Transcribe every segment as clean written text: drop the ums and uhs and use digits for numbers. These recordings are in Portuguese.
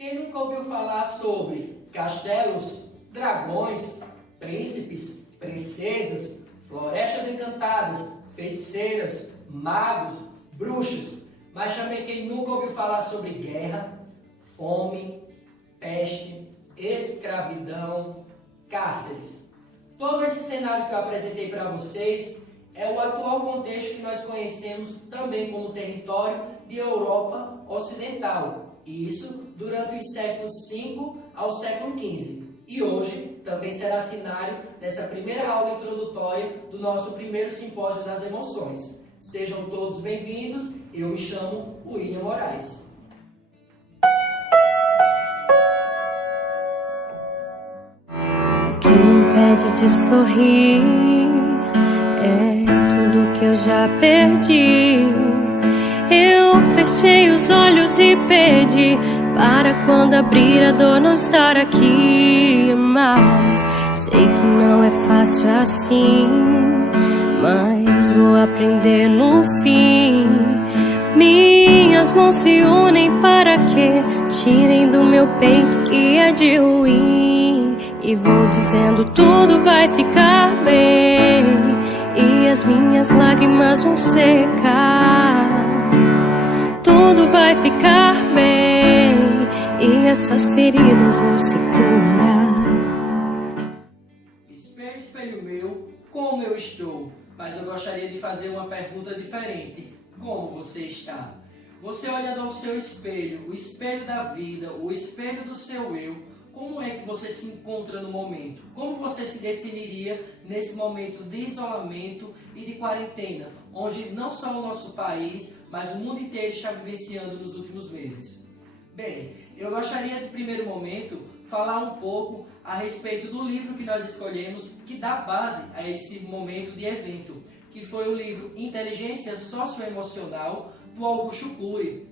Quem nunca ouviu falar sobre castelos, dragões, príncipes, princesas, florestas encantadas, feiticeiras, magos, bruxas, mas também quem nunca ouviu falar sobre guerra, fome, peste, escravidão, cárceres. Todo esse cenário que eu apresentei para vocês é o atual contexto que nós conhecemos também como território de Europa Ocidental, e isso durante os séculos V ao século XV. E hoje também será cenário dessa primeira aula introdutória do nosso primeiro simpósio das emoções. Sejam todos bem-vindos, eu me chamo William Moraes. O que me impede de sorrir é tudo que eu já perdi. Eu fechei os olhos e pedi para quando abrir a dor não estar aqui. Mas sei que não é fácil assim, mas vou aprender no fim. Minhas mãos se unem para que tirem do meu peito que é de ruim. E vou dizendo tudo vai ficar bem, e as minhas lágrimas vão secar. Tudo vai ficar bem, e essas feridas vão se curar. Espelho, espelho meu, como eu estou? Mas eu gostaria de fazer uma pergunta diferente. Como você está? Você olhando ao seu espelho, o espelho da vida, o espelho do seu eu, como é que você se encontra no momento? Como você se definiria nesse momento de isolamento e de quarentena, onde não só o nosso país, mas o mundo inteiro está vivenciando nos últimos meses? Bem, eu gostaria de primeiro momento falar um pouco a respeito do livro que nós escolhemos, que dá base a esse momento de evento, que foi o livro Inteligência Socioemocional, do Augusto Cury.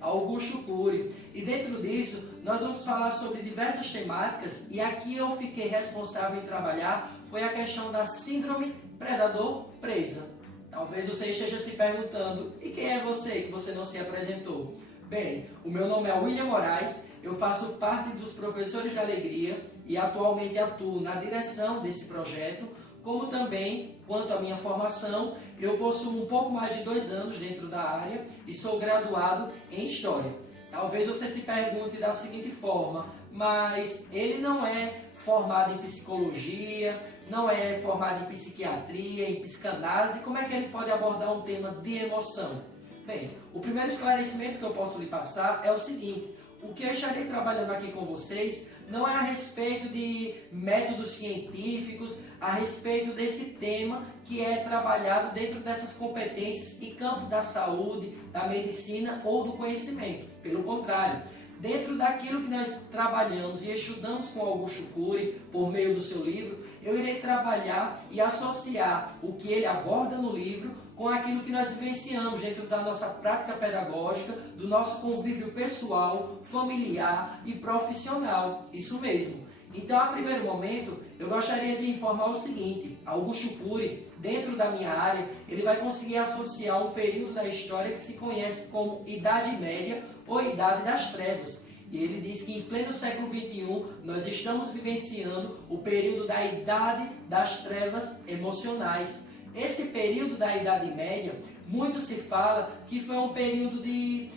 Augusto Cury. E dentro disso, nós vamos falar sobre diversas temáticas, e aqui eu fiquei responsável em trabalhar foi a questão da síndrome predador-presa. Talvez você esteja se perguntando, e quem é você que você não se apresentou? Bem, o meu nome é William Moraes, eu faço parte dos Professores da Alegria e atualmente atuo na direção desse projeto, como também, quanto à minha formação, eu possuo um pouco mais de 2 anos dentro da área e sou graduado em História. Talvez você se pergunte da seguinte forma, mas ele não é formado em Psicologia, não é formado em Psiquiatria, em Psicanálise, como é que ele pode abordar um tema de emoção? Bem, o primeiro esclarecimento que eu posso lhe passar é o seguinte: o que eu estarei trabalhando aqui com vocês não é a respeito de métodos científicos, a respeito desse tema que é trabalhado dentro dessas competências e campo da saúde, da medicina ou do conhecimento. Pelo contrário, dentro daquilo que nós trabalhamos e estudamos com Augusto Cury, por meio do seu livro, eu irei trabalhar e associar o que ele aborda no livro com aquilo que nós vivenciamos dentro da nossa prática pedagógica, do nosso convívio pessoal, familiar e profissional. Isso mesmo. Então, a primeiro momento, eu gostaria de informar o seguinte: Augusto Cury, dentro da minha área, ele vai conseguir associar um período da história que se conhece como Idade Média ou Idade das Trevas. E ele diz que em pleno século XXI, nós estamos vivenciando o período da Idade das Trevas emocionais. Esse período da Idade Média, muito se fala que foi um período de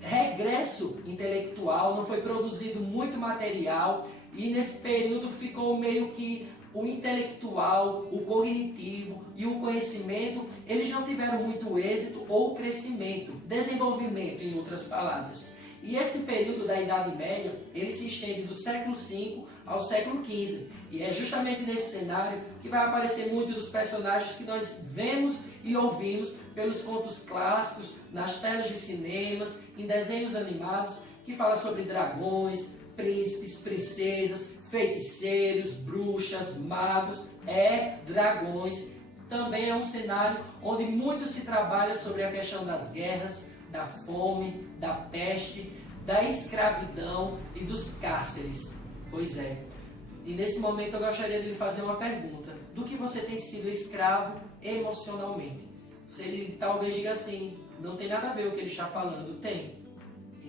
regresso intelectual, não foi produzido muito material, e nesse período ficou meio que o intelectual, o cognitivo e o conhecimento, eles não tiveram muito êxito ou crescimento, desenvolvimento, em outras palavras. E esse período da Idade Média, ele se estende do século V ao século XV. E é justamente nesse cenário que vai aparecer muitos dos personagens que nós vemos e ouvimos pelos contos clássicos, nas telas de cinemas, em desenhos animados, que falam sobre dragões, príncipes, princesas, feiticeiros, bruxas, magos, dragões. Também é um cenário onde muito se trabalha sobre a questão das guerras, da fome, da peste, da escravidão e dos cárceres. Pois é. E nesse momento eu gostaria de lhe fazer uma pergunta. Do que você tem sido escravo emocionalmente? Se ele talvez diga assim, não tem nada a ver o que ele está falando. Tem.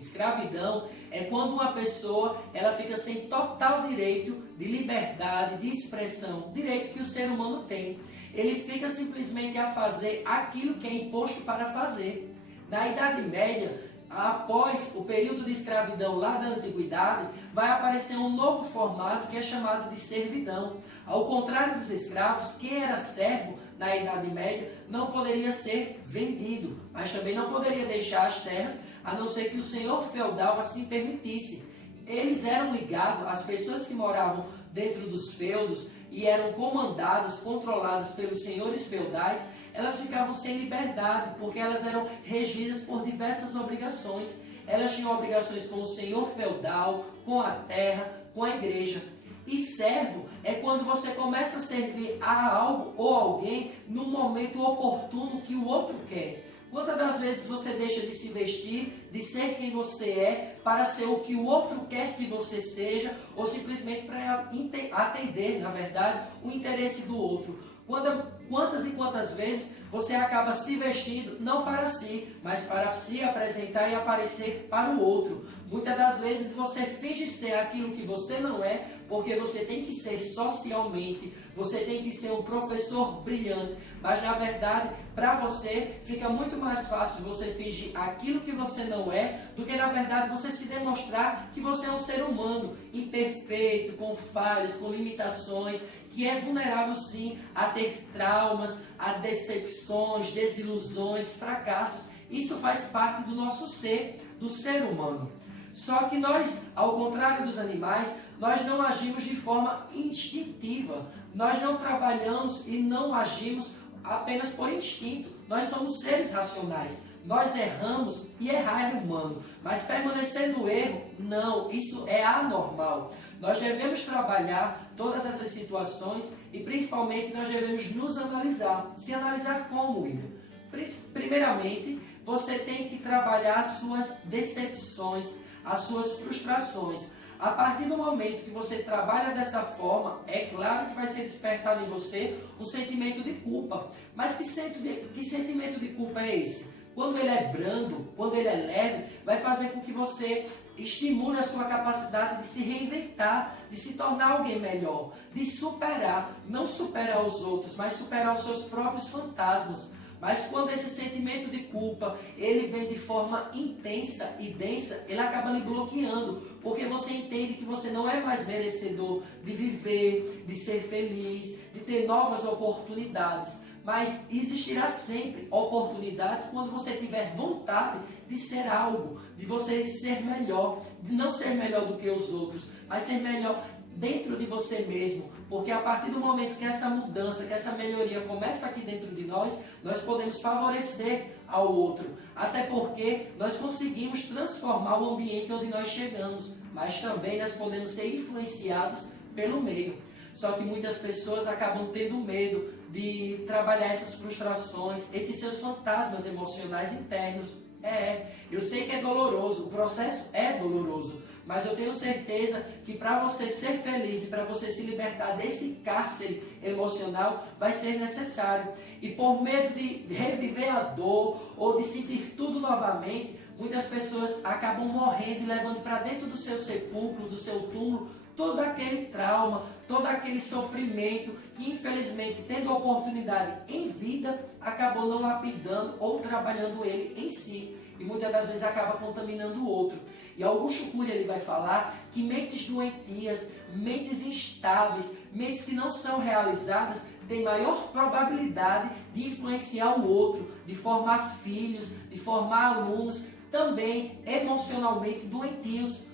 Escravidão é quando uma pessoa ela fica sem total direito de liberdade, de expressão, direito que o ser humano tem. Ele fica simplesmente a fazer aquilo que é imposto para fazer. Na Idade Média, após o período de escravidão lá da Antiguidade, vai aparecer um novo formato que é chamado de servidão. Ao contrário dos escravos, quem era servo na Idade Média não poderia ser vendido, mas também não poderia deixar as terras, a não ser que o senhor feudal assim permitisse. Eles eram ligados, as pessoas que moravam dentro dos feudos e eram comandados, controlados pelos senhores feudais, elas ficavam sem liberdade, porque elas eram regidas por diversas obrigações. Elas tinham obrigações com o senhor feudal, com a terra, com a igreja. E servo é quando você começa a servir a algo ou alguém no momento oportuno que o outro quer. Quantas das vezes você deixa de se vestir, de ser quem você é, para ser o que o outro quer que você seja, ou simplesmente para atender, na verdade, o interesse do outro? Quantas e quantas vezes você acaba se vestindo não para si, mas para se apresentar e aparecer para o outro? Muitas das vezes você finge ser aquilo que você não é, porque você tem que ser socialmente, você tem que ser um professor brilhante, mas na verdade, para você, fica muito mais fácil você fingir aquilo que você não é, do que na verdade você se demonstrar que você é um ser humano, imperfeito, com falhas, com limitações, que é vulnerável sim a ter traumas, a decepções, desilusões, fracassos. Isso faz parte do nosso ser, do ser humano. Só que nós, ao contrário dos animais, nós não agimos de forma instintiva. Nós não trabalhamos e não agimos apenas por instinto. Nós somos seres racionais. Nós erramos e errar é humano. Mas permanecer no erro, não. Isso é anormal. Nós devemos trabalhar todas essas situações e principalmente nós devemos nos analisar. Se analisar como, William? Primeiramente, você tem que trabalhar as suas decepções, as suas frustrações. A partir do momento que você trabalha dessa forma, é claro que vai ser despertado em você um sentimento de culpa. Mas que sentimento de culpa é esse? Quando ele é brando, quando ele é leve, vai fazer com que você estimule a sua capacidade de se reinventar, de se tornar alguém melhor, de superar, não superar os outros, mas superar os seus próprios fantasmas. Mas quando esse sentimento de culpa, ele vem de forma intensa e densa, ele acaba lhe bloqueando, porque você entende que você não é mais merecedor de viver, de ser feliz, de ter novas oportunidades. Mas existirá sempre oportunidades quando você tiver vontade de ser algo, de você ser melhor, de não ser melhor do que os outros, mas ser melhor dentro de você mesmo, porque a partir do momento que essa mudança, que essa melhoria começa aqui dentro de nós, nós podemos favorecer ao outro, até porque nós conseguimos transformar o ambiente onde nós chegamos, mas também nós podemos ser influenciados pelo meio. Só que muitas pessoas acabam tendo medo de trabalhar essas frustrações, esses seus fantasmas emocionais internos. Eu sei que é doloroso, o processo é doloroso, mas eu tenho certeza que para você ser feliz e para você se libertar desse cárcere emocional, vai ser necessário. E por medo de reviver a dor ou de sentir tudo novamente, muitas pessoas acabam morrendo e levando para dentro do seu sepulcro, do seu túmulo, todo aquele trauma, todo aquele sofrimento que infelizmente, tendo a oportunidade em vida, acabou não lapidando ou trabalhando ele em si. E muitas das vezes acaba contaminando o outro. E Augusto Cury ele vai falar que mentes doentias, mentes instáveis, mentes que não são realizadas, têm maior probabilidade de influenciar o outro, de formar filhos, de formar alunos, também emocionalmente doentios.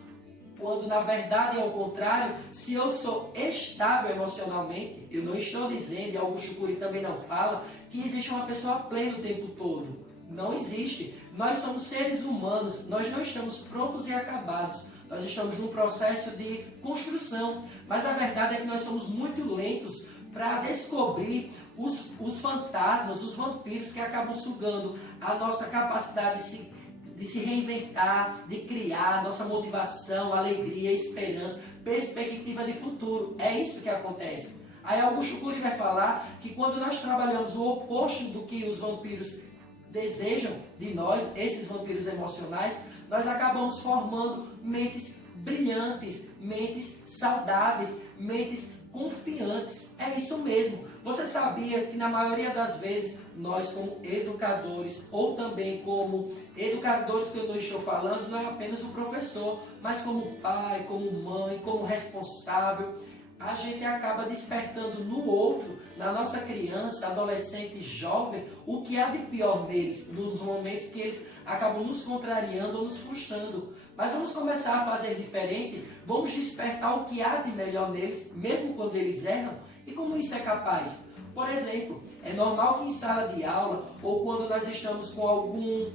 Quando na verdade é o contrário, se eu sou estável emocionalmente, eu não estou dizendo, e Augusto Cury também não fala, que existe uma pessoa plena o tempo todo. Não existe. Nós somos seres humanos, nós não estamos prontos e acabados. Nós estamos num processo de construção, mas a verdade é que nós somos muito lentos para descobrir os fantasmas, os vampiros que acabam sugando a nossa capacidade de se reinventar, de criar, nossa motivação, alegria, esperança, perspectiva de futuro. É isso que acontece. Aí Augusto Cury vai falar que quando nós trabalhamos o oposto do que os vampiros desejam de nós, esses vampiros emocionais, nós acabamos formando mentes brilhantes, mentes saudáveis, mentes confiantes. É isso mesmo. Você sabia que na maioria das vezes nós, como educadores, ou também como educadores que eu não estou falando, não é apenas o professor, mas como pai, como mãe, como responsável, a gente acaba despertando no outro, na nossa criança, adolescente, jovem, o que há de pior neles, nos momentos que eles acabam nos contrariando ou nos frustrando. Mas vamos começar a fazer diferente, vamos despertar o que há de melhor neles, mesmo quando eles erram. E como isso é capaz? Por exemplo, é normal que em sala de aula, ou quando nós estamos com algum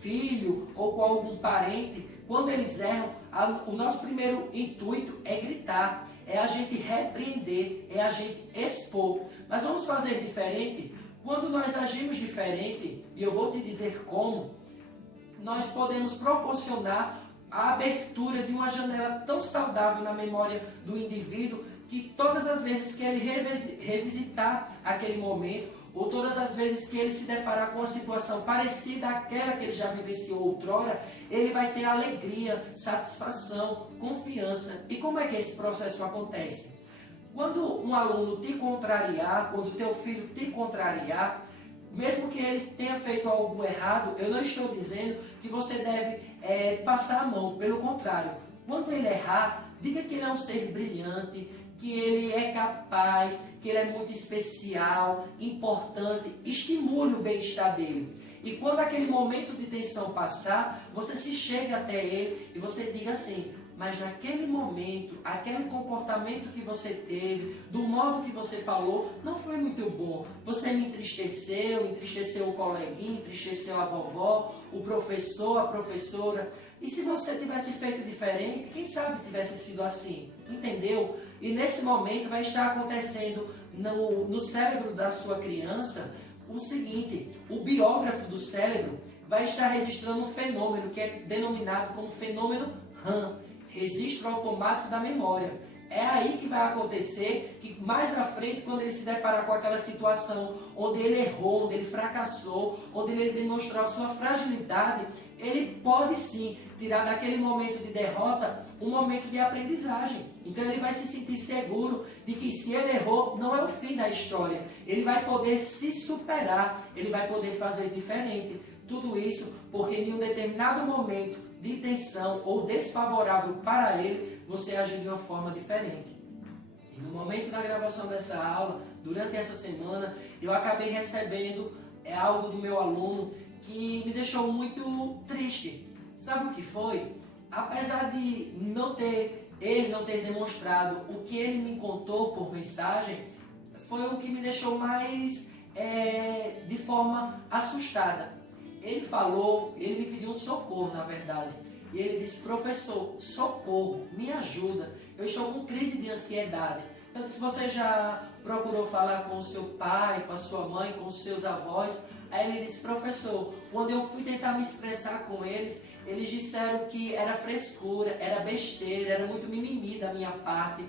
filho, ou com algum parente, quando eles erram, o nosso primeiro intuito é gritar, é a gente repreender, é a gente expor. Mas vamos fazer diferente? Quando nós agimos diferente, e eu vou te dizer como, nós podemos proporcionar a abertura de uma janela tão saudável na memória do indivíduo, que todas as vezes que ele revisitar aquele momento, ou todas as vezes que ele se deparar com uma situação parecida àquela que ele já vivenciou outrora, ele vai ter alegria, satisfação, confiança. E como é que esse processo acontece? Quando um aluno te contrariar, quando teu filho te contrariar, mesmo que ele tenha feito algo errado, eu não estou dizendo que você deve passar a mão. Pelo contrário, quando ele errar, diga que ele é um ser brilhante, que ele é capaz, que ele é muito especial, importante. Estimule o bem-estar dele. E quando aquele momento de tensão passar, você se chega até ele e você diga assim: mas naquele momento, aquele comportamento que você teve, do modo que você falou, não foi muito bom. Você me entristeceu o coleguinha, entristeceu a vovó, o professor, a professora. E se você tivesse feito diferente, quem sabe tivesse sido assim, entendeu? E nesse momento vai estar acontecendo no cérebro da sua criança o seguinte: o biógrafo do cérebro vai estar registrando um fenômeno que é denominado como fenômeno RAM, registro automático da memória. É aí que vai acontecer que mais à frente, quando ele se deparar com aquela situação onde ele errou, onde ele fracassou, onde ele demonstrou a sua fragilidade, ele pode sim tirar daquele momento de derrota um momento de aprendizagem. Então ele vai se sentir seguro de que se ele errou, não é o fim da história. Ele vai poder se superar, ele vai poder fazer diferente. Tudo isso porque em um determinado momento de tensão ou desfavorável para ele, você agiu de uma forma diferente. E no momento da gravação dessa aula, durante essa semana, eu acabei recebendo algo do meu aluno que me deixou muito triste. Sabe o que foi? Apesar de ele não ter demonstrado o que ele me contou por mensagem, foi o que me deixou mais de forma assustada. Ele me pediu um socorro, na verdade. E ele disse: professor, socorro, me ajuda. Eu estou com crise de ansiedade. Eu disse: você já procurou falar com o seu pai, com a sua mãe, com os seus avós? Aí ele disse: professor, quando eu fui tentar me expressar com eles, eles disseram que era frescura, era besteira, era muito mimimi da minha parte.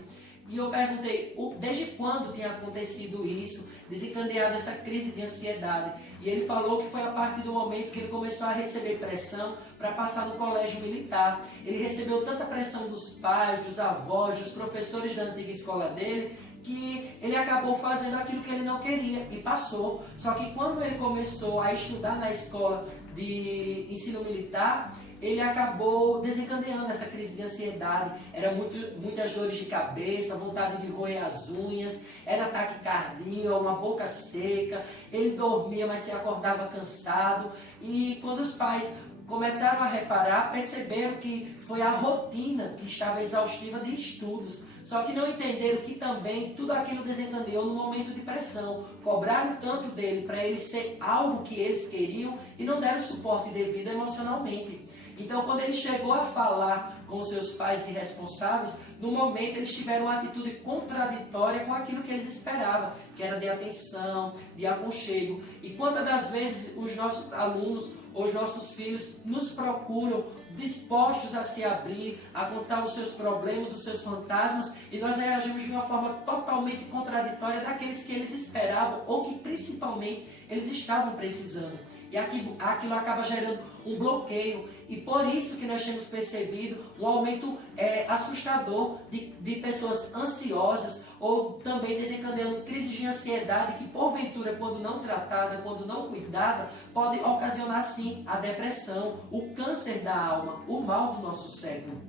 E eu perguntei: desde quando tinha acontecido isso, desencadeado essa crise de ansiedade? E ele falou que foi a partir do momento que ele começou a receber pressão para passar no colégio militar. Ele recebeu tanta pressão dos pais, dos avós, dos professores da antiga escola dele, que ele acabou fazendo aquilo que ele não queria e passou. Só que quando ele começou a estudar na escola de ensino militar, ele acabou desencadeando essa crise de ansiedade. Era muitas dores de cabeça, vontade de roer as unhas, era taquicardia, uma boca seca. Ele dormia, mas se acordava cansado. E quando os pais começaram a reparar, perceberam que foi a rotina que estava exaustiva de estudos. Só que não entenderam que também tudo aquilo desencadeou no momento de pressão. Cobraram tanto dele para ele ser algo que eles queriam e não deram suporte devido emocionalmente. Então, quando ele chegou a falar com seus pais e responsáveis, no momento eles tiveram uma atitude contraditória com aquilo que eles esperavam, que era de atenção, de aconchego. E quantas das vezes os nossos alunos, os nossos filhos nos procuram dispostos a se abrir, a contar os seus problemas, os seus fantasmas, e nós reagimos de uma forma totalmente contraditória daqueles que eles esperavam ou que principalmente eles estavam precisando. E aquilo acaba gerando um bloqueio. E por isso que nós temos percebido um aumento assustador de pessoas ansiosas ou também desencadeando crises de ansiedade que, porventura, quando não tratada, quando não cuidada, pode ocasionar, sim, a depressão, o câncer da alma, o mal do nosso século.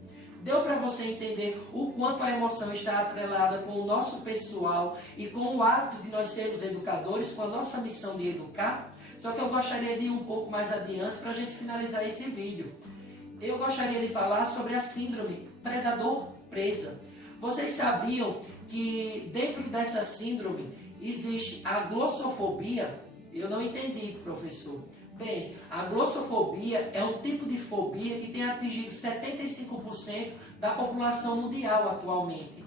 Deu para você entender o quanto a emoção está atrelada com o nosso pessoal e com o ato de nós sermos educadores, com a nossa missão de educar? Só que eu gostaria de ir um pouco mais adiante para a gente finalizar esse vídeo. Eu gostaria de falar sobre a síndrome predador-presa. Vocês sabiam que dentro dessa síndrome existe a glossofobia? Eu não entendi, professor. Bem, a glossofobia é um tipo de fobia que tem atingido 75% da população mundial atualmente.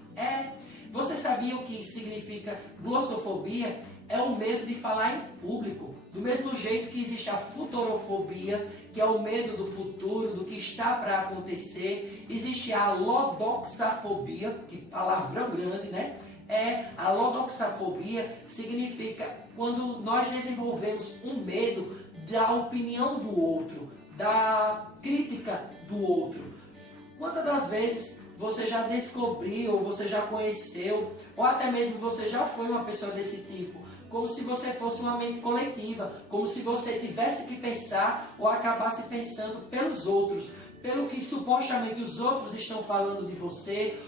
Você sabia o que significa glossofobia? É o medo de falar em público. Do mesmo jeito que existe a futurofobia, que é o medo do futuro, do que está para acontecer, existe a lodoxafobia, que palavrão grande, né? A lodoxafobia significa quando nós desenvolvemos um medo da opinião do outro, da crítica do outro. Quantas das vezes você já descobriu, ou você já conheceu, ou até mesmo você já foi uma pessoa desse tipo, como se você fosse uma mente coletiva, como se você tivesse que pensar ou acabasse pensando pelos outros, pelo que supostamente os outros estão falando de você,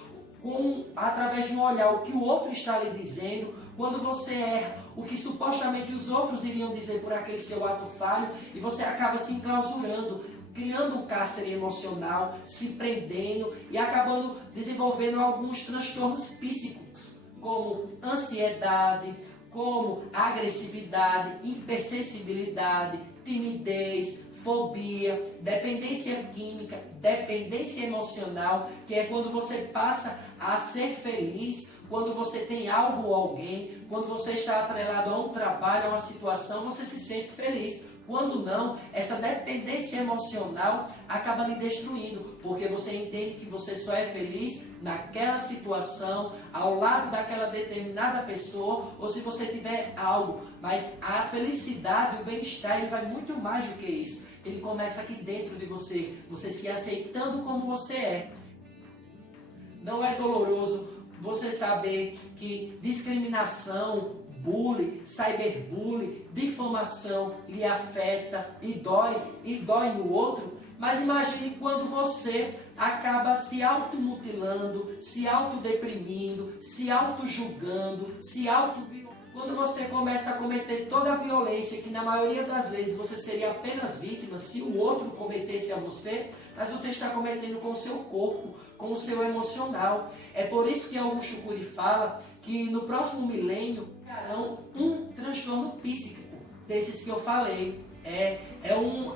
através de um olhar, o que o outro está lhe dizendo, quando você erra, o que supostamente os outros iriam dizer por aquele seu ato falho, e você acaba se enclausurando, criando um cárcere emocional, se prendendo e acabando desenvolvendo alguns transtornos psíquicos, como ansiedade, como agressividade, hipersensibilidade, timidez, fobia, dependência química, dependência emocional, que é quando você passa a ser feliz, quando você tem algo ou alguém, quando você está atrelado a um trabalho, a uma situação, você se sente feliz. Quando não, essa dependência emocional acaba lhe destruindo, porque você entende que você só é feliz naquela situação, ao lado daquela determinada pessoa, ou se você tiver algo. Mas a felicidade, o bem-estar, ele vai muito mais do que isso. Ele começa aqui dentro de você, você se aceitando como você é. Não é doloroso você saber que discriminação, bullying, cyberbullying, difamação lhe afeta e dói no outro? Mas imagine quando você acaba se automutilando, se autodeprimindo, se autojulgando, se autoviolando. Quando você começa a cometer toda a violência, que na maioria das vezes você seria apenas vítima se o outro cometesse a você, mas você está cometendo com o seu corpo, com o seu emocional. É por isso que Augusto Cury fala que no próximo milênio terão um transtorno psíquico, desses que eu falei. É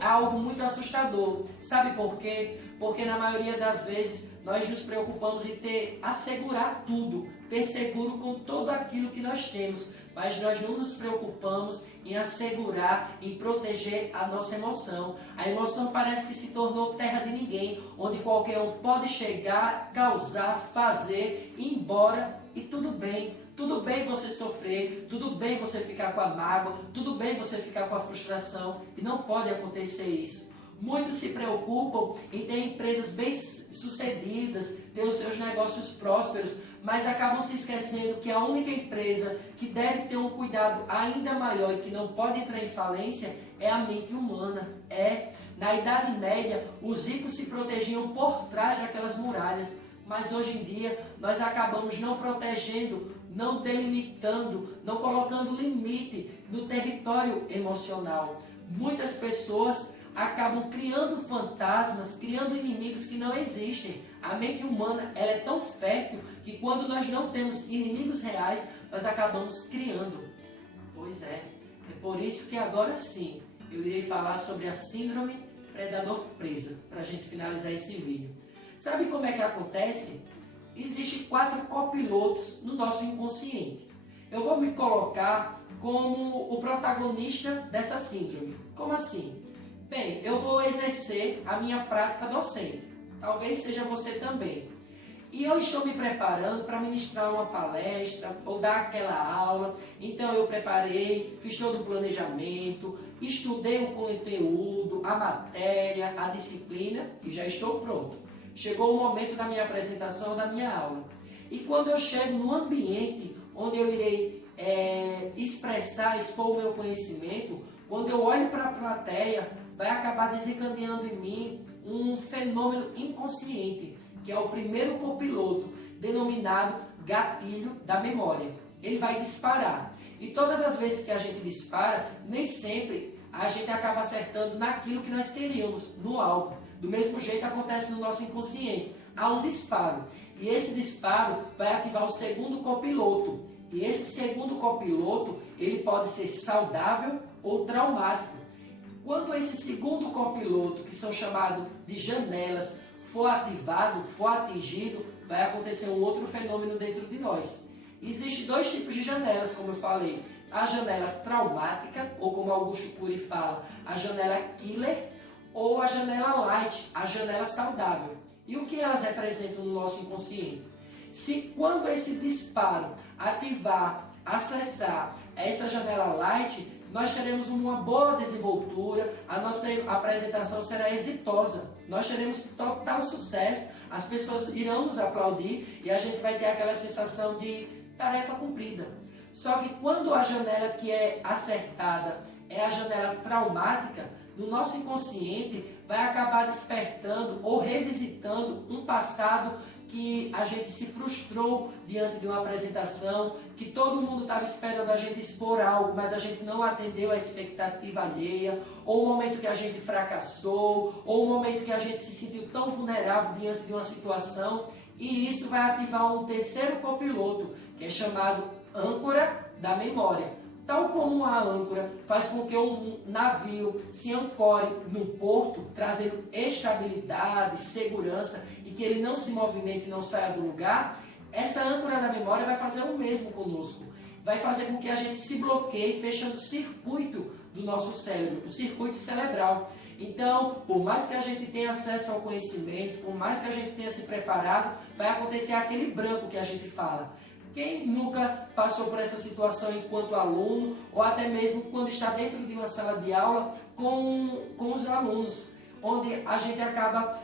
algo muito assustador. Sabe por quê? Porque na maioria das vezes nós nos preocupamos em assegurar tudo, ter seguro com tudo aquilo que nós temos, mas nós não nos preocupamos em assegurar, em proteger a nossa emoção. A emoção parece que se tornou terra de ninguém, onde qualquer um pode chegar, causar, fazer, ir embora e tudo bem. Tudo bem você sofrer, tudo bem você ficar com a mágoa, tudo bem você ficar com a frustração, e não pode acontecer isso. Muitos se preocupam em ter empresas bem-sucedidas, ter os seus negócios prósperos, mas acabam se esquecendo que a única empresa que deve ter um cuidado ainda maior e que não pode entrar em falência é a mente humana. Na Idade Média, os ricos se protegiam por trás daquelas muralhas, mas hoje em dia nós acabamos não protegendo, não delimitando, não colocando limite no território emocional. Muitas pessoas acabam criando fantasmas, criando inimigos que não existem. A mente humana ela é tão fértil que quando nós não temos inimigos reais, nós acabamos criando. Pois é por isso que agora sim, eu irei falar sobre a síndrome predador-presa, para a gente finalizar esse vídeo. Sabe como é que acontece? Existem 4 copilotos no nosso inconsciente. Eu vou me colocar como o protagonista dessa síndrome. Como assim? Bem, eu vou exercer a minha prática docente. Talvez seja você também. e eu estou me preparando para ministrar uma palestra ou dar aquela aula. Então eu preparei, fiz todo o planejamento, estudei o conteúdo, a matéria, a disciplina e já estou pronto. Chegou o momento da minha apresentação, da minha aula. E quando eu chego no ambiente onde eu irei expressar, expor o meu conhecimento, quando eu olho para a plateia, vai acabar desencadeando em mim um fenômeno inconsciente, que é o primeiro copiloto, denominado gatilho da memória. Ele vai disparar. E todas as vezes que a gente dispara, nem sempre a gente acaba acertando naquilo que nós queríamos, no alvo. Do mesmo jeito acontece no nosso inconsciente. Há um disparo. E esse disparo vai ativar o segundo copiloto. E esse segundo copiloto, ele pode ser saudável ou traumático. Quando esse segundo copiloto, que são chamados de janelas, for ativado, for atingido, vai acontecer um outro fenômeno dentro de nós. Existem dois tipos de janelas, como eu falei. A janela traumática, ou como Augusto Cury fala, a janela killer, ou a janela light, a janela saudável. E o que elas representam no nosso inconsciente? Se quando esse disparo ativar, acessar essa janela light, nós teremos uma boa desenvoltura, a nossa apresentação será exitosa, nós teremos total sucesso, as pessoas irão nos aplaudir e a gente vai ter aquela sensação de tarefa cumprida. Só que quando a janela que é acertada é a janela traumática, no nosso inconsciente vai acabar despertando ou revisitando um passado que a gente se frustrou diante de uma apresentação, que todo mundo estava esperando a gente expor algo, mas a gente não atendeu a expectativa alheia, ou o momento que a gente fracassou, ou o momento que a gente se sentiu tão vulnerável diante de uma situação, e isso vai ativar um terceiro copiloto, que é chamado âncora da memória. Tal como uma âncora faz com que um navio se ancore no porto, trazendo estabilidade, segurança e que ele não se movimente e não saia do lugar, essa âncora da memória vai fazer o mesmo conosco. Vai fazer com que a gente se bloqueie, fechando o circuito do nosso cérebro, o circuito cerebral. Então, por mais que a gente tenha acesso ao conhecimento, por mais que a gente tenha se preparado, vai acontecer aquele branco que a gente fala. Quem nunca passou por essa situação enquanto aluno, ou até mesmo quando está dentro de uma sala de aula com os alunos, onde a gente acaba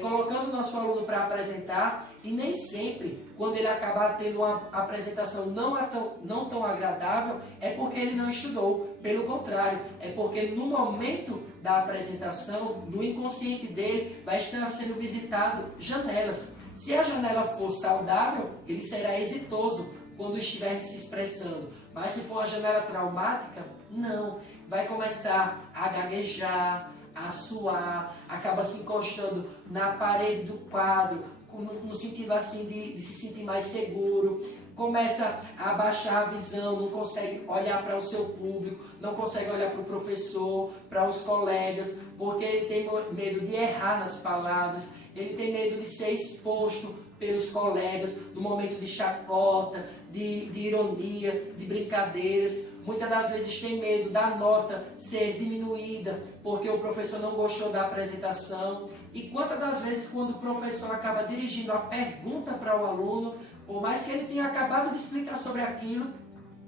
colocando o nosso aluno para apresentar, e nem sempre, quando ele acaba tendo uma apresentação não tão agradável, é porque ele não estudou. Pelo contrário, é porque no momento da apresentação, no inconsciente dele, vai estar sendo visitado janelas. Se a janela for saudável, ele será exitoso quando estiver se expressando. Mas se for uma janela traumática, não. Vai começar a gaguejar, a suar, acaba se encostando na parede do quadro, no sentido assim de se sentir mais seguro. Começa a abaixar a visão, não consegue olhar para o seu público, não consegue olhar para o professor, para os colegas, porque ele tem medo de errar nas palavras. Ele tem medo de ser exposto pelos colegas, no momento de chacota, de ironia, de brincadeiras. Muitas das vezes tem medo da nota ser diminuída, porque o professor não gostou da apresentação. E quantas das vezes, quando o professor acaba dirigindo a pergunta para o aluno, por mais que ele tenha acabado de explicar sobre aquilo,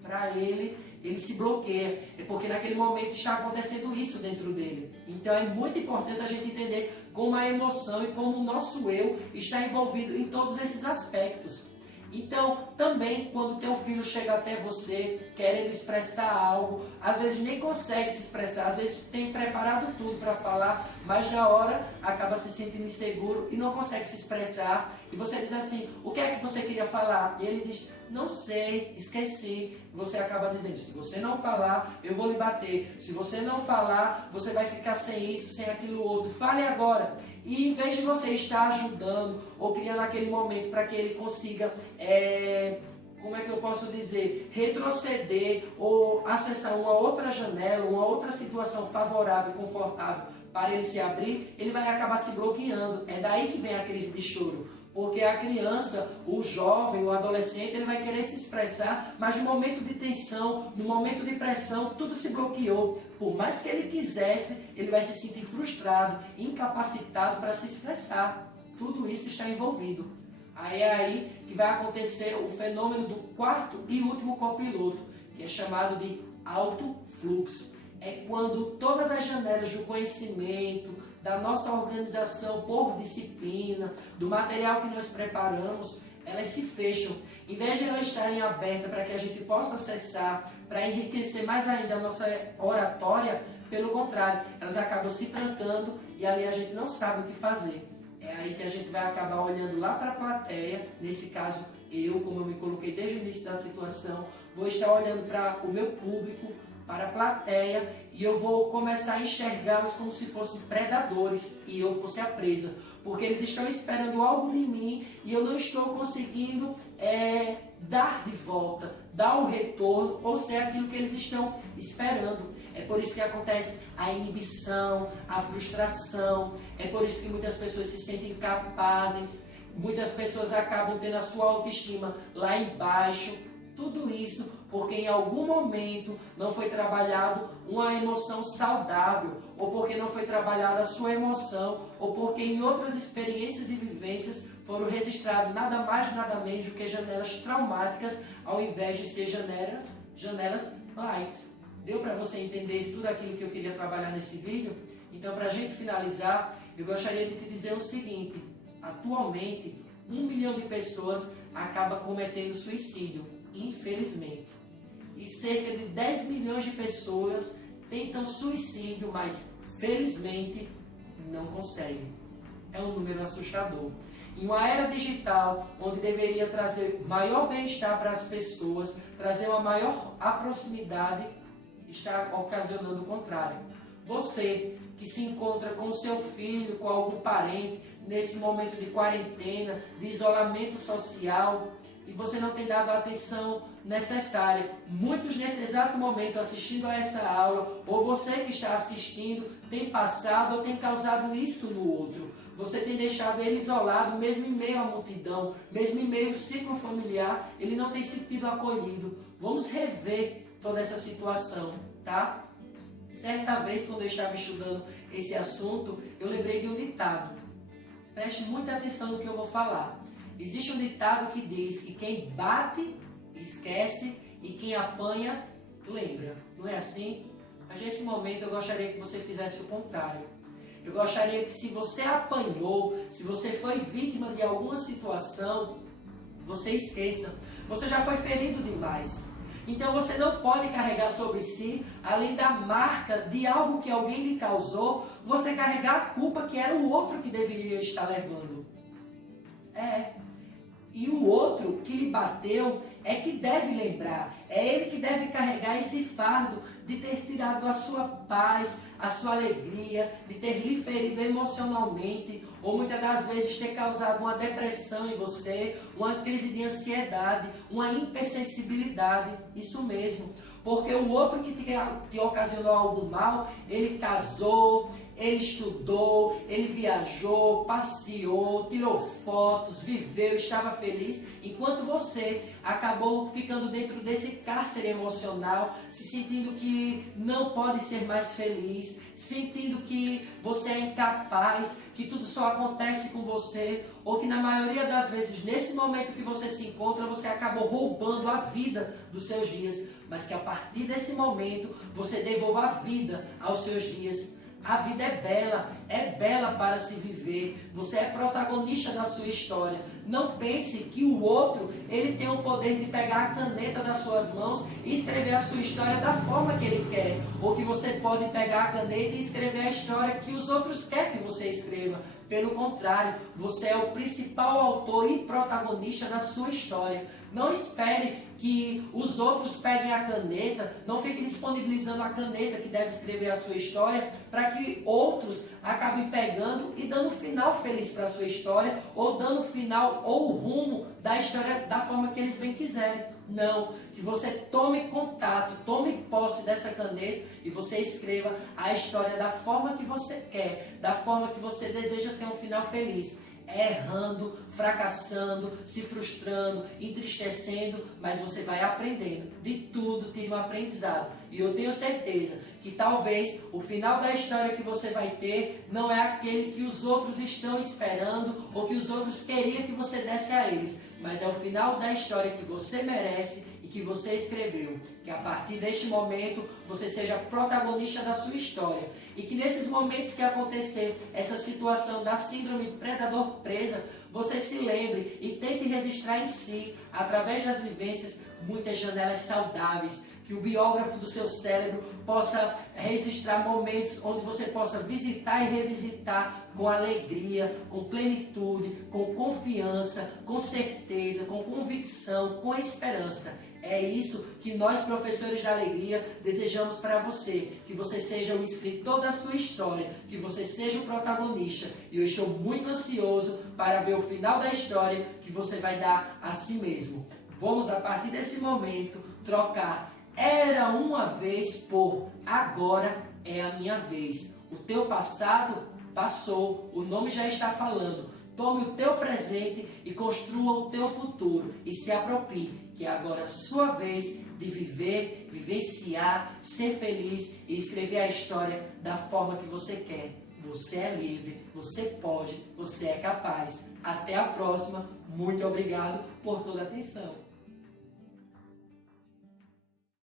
para ele se bloqueia. É porque naquele momento está acontecendo isso dentro dele. Então é muito importante a gente entender como a emoção e como o nosso eu está envolvido em todos esses aspectos. Então, também, quando teu filho chega até você querendo expressar algo, às vezes nem consegue se expressar, às vezes tem preparado tudo para falar, mas na hora acaba se sentindo inseguro e não consegue se expressar. E você diz assim, o que é que você queria falar? E ele diz, não sei, esqueci. Você acaba dizendo, se você não falar, eu vou lhe bater. Se você não falar, você vai ficar sem isso, sem aquilo outro. Fale agora. E em vez de você estar ajudando ou criando aquele momento para que ele consiga, como é que eu posso dizer, retroceder ou acessar uma outra janela, uma outra situação favorável e confortável para ele se abrir, ele vai acabar se bloqueando. É daí que vem a crise de choro. Porque a criança, o jovem, o adolescente, ele vai querer se expressar, mas no momento de tensão, no momento de pressão, tudo se bloqueou. Por mais que ele quisesse, ele vai se sentir frustrado, incapacitado para se expressar. Tudo isso está envolvido. Aí é aí que vai acontecer o fenômeno do quarto e último copiloto, que é chamado de alto fluxo. É quando todas as janelas do conhecimento, da nossa organização por disciplina, do material que nós preparamos, elas se fecham. Em vez de elas estarem abertas para que a gente possa acessar, para enriquecer mais ainda a nossa oratória, pelo contrário, elas acabam se trancando e ali a gente não sabe o que fazer. É aí que a gente vai acabar olhando lá para a plateia, nesse caso eu, como eu me coloquei desde o início da situação, vou estar olhando para o meu público, para a plateia, e eu vou começar a enxergá-los como se fossem predadores e eu fosse a presa, porque eles estão esperando algo de mim e eu não estou conseguindo dar de volta, dar o retorno ou ser aquilo que eles estão esperando. É por isso que acontece a inibição, a frustração, é por isso que muitas pessoas se sentem incapazes, muitas pessoas acabam tendo a sua autoestima lá embaixo. Tudo isso porque em algum momento não foi trabalhado uma emoção saudável, ou porque não foi trabalhada a sua emoção, ou porque em outras experiências e vivências foram registradas nada mais nada menos do que janelas traumáticas, ao invés de ser janelas light. Deu para você entender tudo aquilo que eu queria trabalhar nesse vídeo? Então, para a gente finalizar, eu gostaria de te dizer o seguinte: atualmente, 1 milhão de pessoas acaba cometendo suicídio, infelizmente. E cerca de 10 milhões de pessoas tentam suicídio, mas felizmente não conseguem. É um número assustador. Em uma era digital, onde deveria trazer maior bem-estar para as pessoas, trazer uma maior proximidade, está ocasionando o contrário. Você que se encontra com seu filho, com algum parente, nesse momento de quarentena, de isolamento social, e você não tem dado a atenção necessária. Muitos nesse exato momento assistindo a essa aula, ou você que está assistindo, tem passado ou tem causado isso no outro. Você tem deixado ele isolado, mesmo em meio à multidão, mesmo em meio ao ciclo familiar, ele não tem se sentido acolhido. Vamos rever toda essa situação, tá? Certa vez, quando eu estava estudando esse assunto, eu lembrei de um ditado. Preste muita atenção no que eu vou falar. Existe um ditado que diz que quem bate, esquece, e quem apanha, lembra. Não é assim? Mas nesse momento eu gostaria que você fizesse o contrário. Eu gostaria que, se você apanhou, se você foi vítima de alguma situação, você esqueça. Você já foi ferido demais. Então você não pode carregar sobre si, além da marca de algo que alguém lhe causou, você carregar a culpa que era o outro que deveria estar levando. E o outro que lhe bateu é que deve lembrar. É ele que deve carregar esse fardo de ter tirado a sua paz, a sua alegria, de ter lhe ferido emocionalmente, ou muitas das vezes ter causado uma depressão em você, uma crise de ansiedade, uma hipersensibilidade. Isso mesmo. Porque o outro que te ocasionou algum mal, ele casou, ele estudou, ele viajou, passeou, tirou fotos, viveu, estava feliz, enquanto você acabou ficando dentro desse cárcere emocional, se sentindo que não pode ser mais feliz, sentindo que você é incapaz, que tudo só acontece com você, ou que na maioria das vezes, nesse momento que você se encontra, você acabou roubando a vida dos seus dias, mas que a partir desse momento, você devolva a vida aos seus dias. A vida é bela para se viver. Você é protagonista da sua história. Não pense que o outro, ele tem o poder de pegar a caneta das suas mãos e escrever a sua história da forma que ele quer. Ou que você pode pegar a caneta e escrever a história que os outros querem que você escreva. Pelo contrário, você é o principal autor e protagonista da sua história. Não espere que os outros peguem a caneta, não fique disponibilizando a caneta que deve escrever a sua história, para que outros acabem pegando e dando final feliz para a sua história, ou dando final ou rumo da história da forma que eles bem quiserem. Não, que você tome contato, tome posse dessa caneta e você escreva a história da forma que você quer, da forma que você deseja ter um final feliz. errando, fracassando, se frustrando, entristecendo, mas você vai aprendendo. De tudo tire um aprendizado. E eu tenho certeza que talvez o final da história que você vai ter não é aquele que os outros estão esperando ou que os outros queriam que você desse a eles, mas é o final da história que você merece e que você escreveu. Que a partir deste momento você seja protagonista da sua história e que nesses momentos que acontecer essa situação da síndrome predador-presa, você se lembre e tente registrar em si, através das vivências, muitas janelas saudáveis, que o biógrafo do seu cérebro possa registrar momentos onde você possa visitar e revisitar com alegria, com plenitude, com confiança, com certeza, com convicção, com esperança. É isso que nós, professores da alegria, desejamos para você, que você seja o escritor da sua história, que você seja o protagonista. E eu estou muito ansioso para ver o final da história que você vai dar a si mesmo. Vamos, a partir desse momento, trocar "era uma vez" por "agora é a minha vez". O teu passado passou, o nome já está falando. Tome o teu presente e construa o teu futuro e se aproprie, que é agora a sua vez de viver, vivenciar, ser feliz e escrever a história da forma que você quer. Você é livre, você pode, você é capaz. Até a próxima. Muito obrigado por toda a atenção.